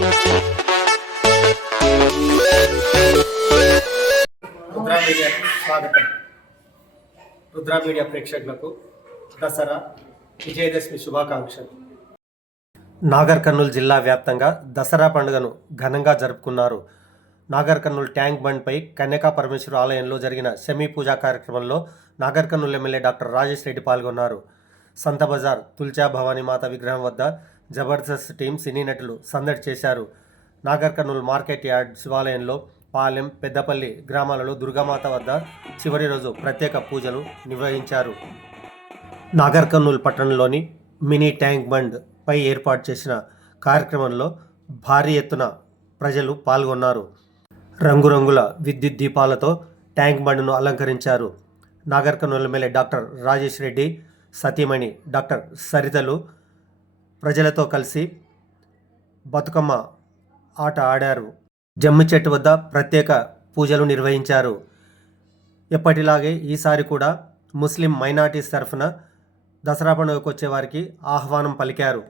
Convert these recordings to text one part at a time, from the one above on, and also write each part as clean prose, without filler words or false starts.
రుద్రా మీడియాకు స్వాగతం. రుద్రా మీడియా ప్రేక్షకులకు దసరా విజయదశమి శుభాకాంక్షలు. నాగర్ కర్నూలు జిల్లా వ్యాప్తంగా దసరా పండుగను ఘనంగా జరుపుకున్నారు. నాగర్ కర్నూలు ట్యాంక్ బండ్పై కన్యకా పరమేశ్వర ఆలయంలో జరిగిన శమీ పూజా కార్యక్రమంలో నాగర్ కర్నూలు ఎమ్మెల్యే డాక్టర్ రాజేష్ రెడ్డి పాల్గొన్నారు. సంత బజార్ తుల్చా భవానీ మాత విగ్రహం వద్ద జబర్దస్త్ టీం సినీ నటులు సందడి చేశారు. నాగర్ కర్నూలు మార్కెట్ యార్డ్ శివాలయంలో పాలెం, పెద్దపల్లి గ్రామాలలో దుర్గామాత వద్ద చివరి రోజు ప్రత్యేక పూజలు నిర్వహించారు. నాగర్ కర్నూలు పట్టణంలోని మినీ ట్యాంక్ బండ్ పై ఏర్పాటు చేసిన కార్యక్రమంలో భారీ ఎత్తున ప్రజలు పాల్గొన్నారు. రంగురంగుల విద్యుత్ దీపాలతో ట్యాంక్ బండ్ను అలంకరించారు. నాగర్ కర్నూలు ఎమ్మెల్యే డాక్టర్ రాజేష్ రెడ్డి సతీమణి డాక్టర్ సరితలు ప్రజలతో కలిసి బతుకమ్మ ఆట ఆడారు. జమ్మి చెట్టు వద్ద ప్రత్యేక పూజలు నిర్వహించారు. ఎప్పటిలాగే ఈసారి కూడా ముస్లిం మైనార్టీస్ తరఫున దసరా పండుగకు వచ్చే వారికి ఆహ్వానం పలికారు.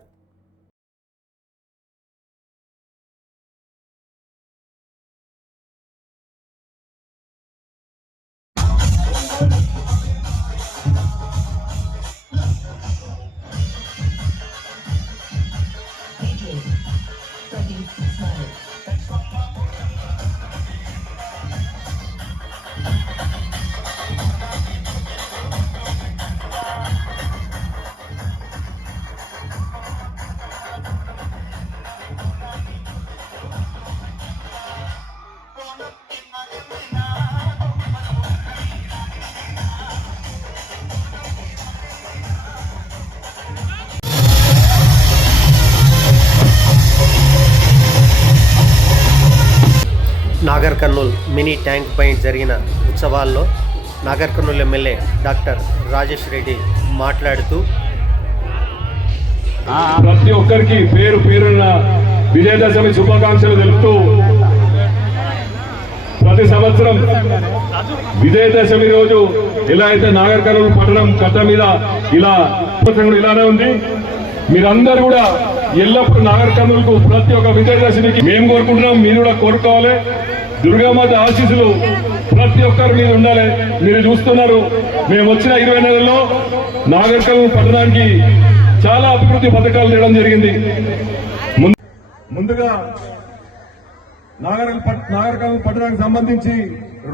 నాగర్ కర్నూలు మినీ ట్యాంక్ పై జరిగిన ఉత్సవాల్లో నాగర్ కర్నూలు ఎమ్మెల్యే డాక్టర్ రాజేష్ రెడ్డి మాట్లాడుతూ ప్రతి ఒక్కరికి పేరు పేరున్న విజయదశమి శుభాకాంక్షలు తెలుపుతూ ప్రతి సంవత్సరం విజయదశమి రోజు ఎలా అయితే నాగర్ కర్నూలు పట్టణం కట్ట మీద ఇలానే ఉంది. మీరందరూ కూడా ఎల్లప్పుడూ నాగర్ కర్నూలుకు ప్రతి ఒక్క విజయదశమికి మేము కోరుకుంటున్నాం, మీరు కూడా కోరుకోవాలి. దుర్గామాత ఆశీస్సులు ప్రతి ఒక్కరి మీద ఉండాలి. మీరు చూస్తున్నారు, మేము వచ్చిన 20 నెలల్లో నాగర్ కర్నూలు పట్టణానికి చాలా అభివృద్ధి పథకాలు తేవడం జరిగింది. ముందుగా నాగర్ కర్నూలు పట్టణానికి సంబంధించి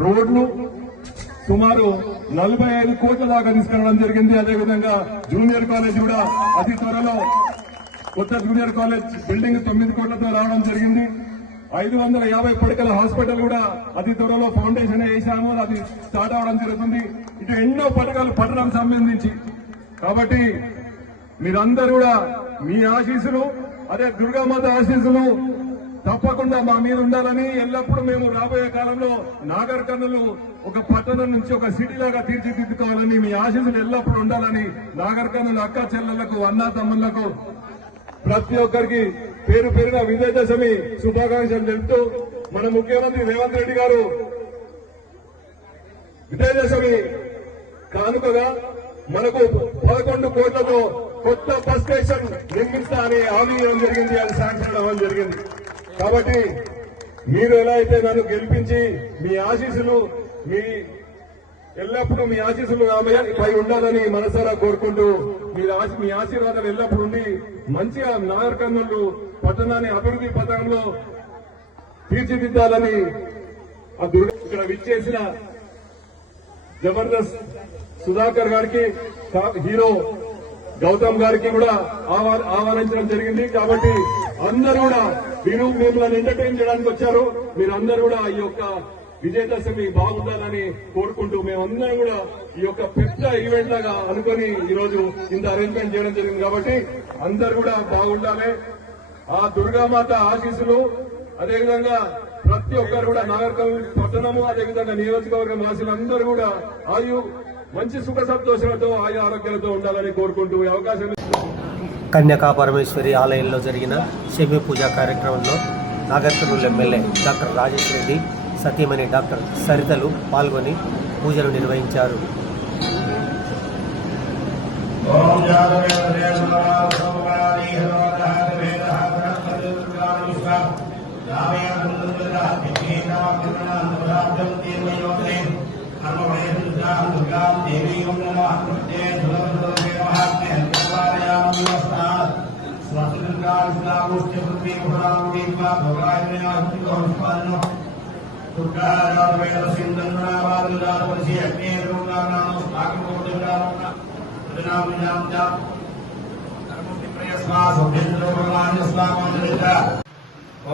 రోడ్లు సుమారు 45 కోట్ల దాకా తీసుకురావడం జరిగింది. అదేవిధంగా జూనియర్ కాలేజ్ కూడా అతి త్వరలో కొత్త జూనియర్ కాలేజ్ బిల్డింగ్ 9 కోట్లతో రావడం జరిగింది. 550 పడకల హాస్పిటల్ కూడా అతి త్వరలో ఫౌండేషన్ వేసాము, అది స్టార్ట్ అవడం జరుగుతుంది. ఇటు ఎన్నో పథకాలు పట్టణానికి సంబంధించి. కాబట్టి మీరందరూ కూడా మీ ఆశీస్సులు, అదే దుర్గామాత ఆశీస్సులు తప్పకుండా మా మీద ఉండాలని, ఎల్లప్పుడూ మేము రాబోయే కాలంలో నాగర్ కర్నూలు ఒక పట్టణం నుంచి ఒక సిటీ లాగా తీర్చిదిద్దుకోవాలని మీ ఆశీస్సులు ఎల్లప్పుడూ ఉండాలని నాగర్ కర్నూలు అక్క చెల్లెళ్లకు, అన్నా తమ్ముళ్లకు ప్రతి ఒక్కరికి పేరు పేరున విజయదశమి శుభాకాంక్షలు తెలుపుతూ మన ముఖ్యమంత్రి రేవంత్ రెడ్డి గారు విజయదశమి కానుకగా మనకు 11 కోట్లతో కొత్త బస్ స్టేషన్ నిర్మిస్తా అని హామీ ఇవ్వడం జరిగింది. అది శాంక్షన్ అవ్వడం జరిగింది. కాబట్టి మీరు ఎలా అయితే నన్ను గెలిపించి మీ ఆశీస్సులు ఎల్లప్పుడూ మీ ఆశీస్సులు పై ఉండాలని మనసారా కోరుకుంటూ మీ ఆశీర్వాదం ఎల్లప్పుడూ ఉండి మంచిగా నాగర్ కర్నూలు పట్టణాన్ని అభివృద్ధి పథకంలో తీర్చిదిద్దాలని ఇక్కడ విచ్చేసిన జబర్దస్త్ సుధాకర్ గారికి, హీరో గౌతమ్ గారికి కూడా ఆహ్వానించడం జరిగింది. కాబట్టి అందరూ కూడా మిమ్మల్ని ఎంటర్టైన్ చేయడానికి వచ్చారు. మీరందరూ కూడా ఈ యొక్క విజయదశమి బాగుండాలని కోరుకుంటూ మేమందరం కూడా ఈ యొక్క పెద్ద ఈవెంట్ లాగా అనుకుని ఈరోజు ఇంత అరేంజ్మెంట్ చేయడం జరిగింది. కాబట్టి అందరూ కూడా బాగుండాలి. ఆ దుర్గామాత ఆశీస్సులు, అదేవిధంగా ప్రతి ఒక్కరు కూడా నాగర్ కర్నూలు పట్టణము, అదేవిధంగా నియోజకవర్గం వాసులందరూ కూడా మంచి సుఖ సంతోషాలతో ఆయా ఆరోగ్యాలతో ఉండాలని కోరుకుంటూ ఈ అవకాశం. కన్యకా పరమేశ్వరి ఆలయంలో జరిగిన శమీ పూజా కార్యక్రమంలో నాగర్ కర్నూలు ఎమ్మెల్యే డాక్టర్ రాజేష్ రెడ్డి సతీమణి డాక్టర్ సరితలు పాల్గొని పూజలు నిర్వహించారు. ఓం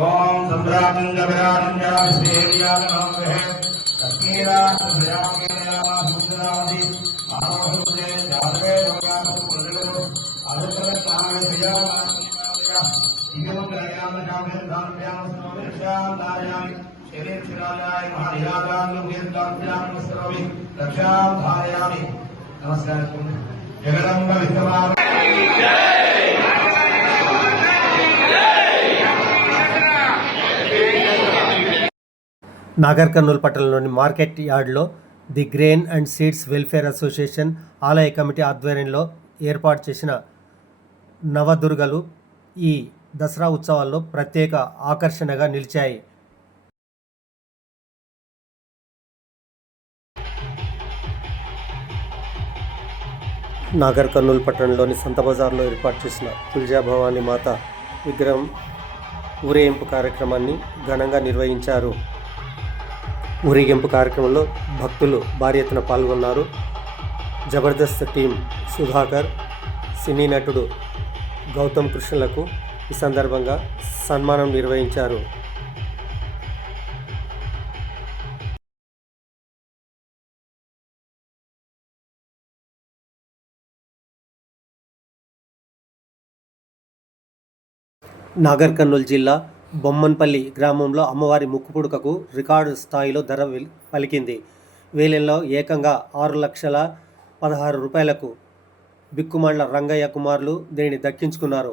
ओम संभ्रामं गविरानं जाविस्तेरियागनोग्रहे कश्मीराज्ञायामासुन्दरावति आहोषुदे जातवे योगासुप्रजलो अदुत्तरस्नामययामानिया इगमुग्रयामकामेधान्यामस्नोमिरक्षां धारयामि शरीरशिरायाय महायागान्नुगेन्द्राभ्यामस्रोमि रक्षां धारयामि नमस्कारः जगदम्ब विद्यमान నాగర్ కర్నూలు పట్టణంలోని మార్కెట్ యార్డ్లో the grain and seeds welfare association ఆలయ కమిటీ ఆధ్వర్యంలో ఏర్పాటు చేసిన నవదుర్గలు ఈ దసరా ఉత్సవాల్లో ప్రత్యేక ఆకర్షణగా నిలిచాయి. నాగర్ కర్నూలు పట్టణంలోని సంత బజార్లో ఏర్పాటు చేసిన తుల్జా భవానీ మాత విగ్రహం ఊరేగింపు కార్యక్రమాన్ని ఘనంగా నిర్వహించారు. ఊరేగింపు కార్యక్రమంలో భక్తులు భారీ ఎత్తున పాల్గొన్నారు. జబర్దస్త్ టీం సుధాకర్, సినీ నటుడు గౌతమ్ కృష్ణలకు ఈ సందర్భంగా సన్మానం నిర్వహించారు. నాగర్ కర్నూలు జిల్లా బొమ్మన్పల్లి గ్రామంలో అమ్మవారి ముక్కుపుడకకు రికార్డు స్థాయిలో ధర పలికింది. వేలెల్లో ఏకంగా 6,16,000 రూపాయలకు బిక్కుమండ్ల రంగయ్య కుమారులు దీనిని దక్కించుకున్నారు.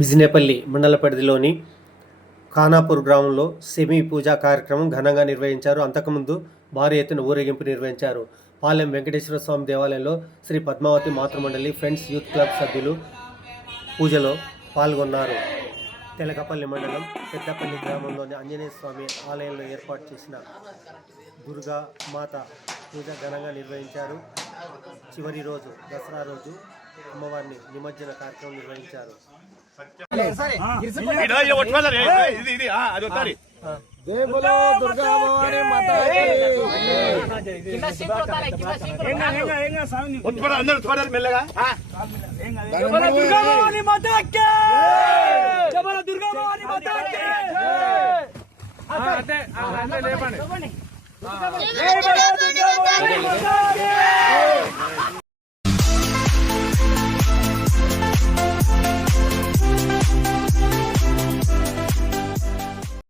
బిజినేపల్లి మండల పరిధిలోని ఖానాపూర్ గ్రామంలో సెమీ పూజా కార్యక్రమం ఘనంగా నిర్వహించారు. అంతకుముందు భారీ ఎత్తున ఊరేగింపు నిర్వహించారు. పాలెం వెంకటేశ్వర స్వామి దేవాలయంలో Sri Padmavathi Matrumandali friends youth club సభ్యులు పూజలో పాల్గొన్నారు. తెలకపల్లి మండలం పెద్దపల్లి గ్రామంలోని ఆంజనేయ స్వామి ఆలయంలో ఏర్పాటు చేసిన దుర్గా మాత పూజ ఘనంగా నిర్వహించారు. చివరి రోజు దసరా రోజు అమ్మవారిని నిమజ్జన కార్యక్రమం నిర్వహించారు. లేపండి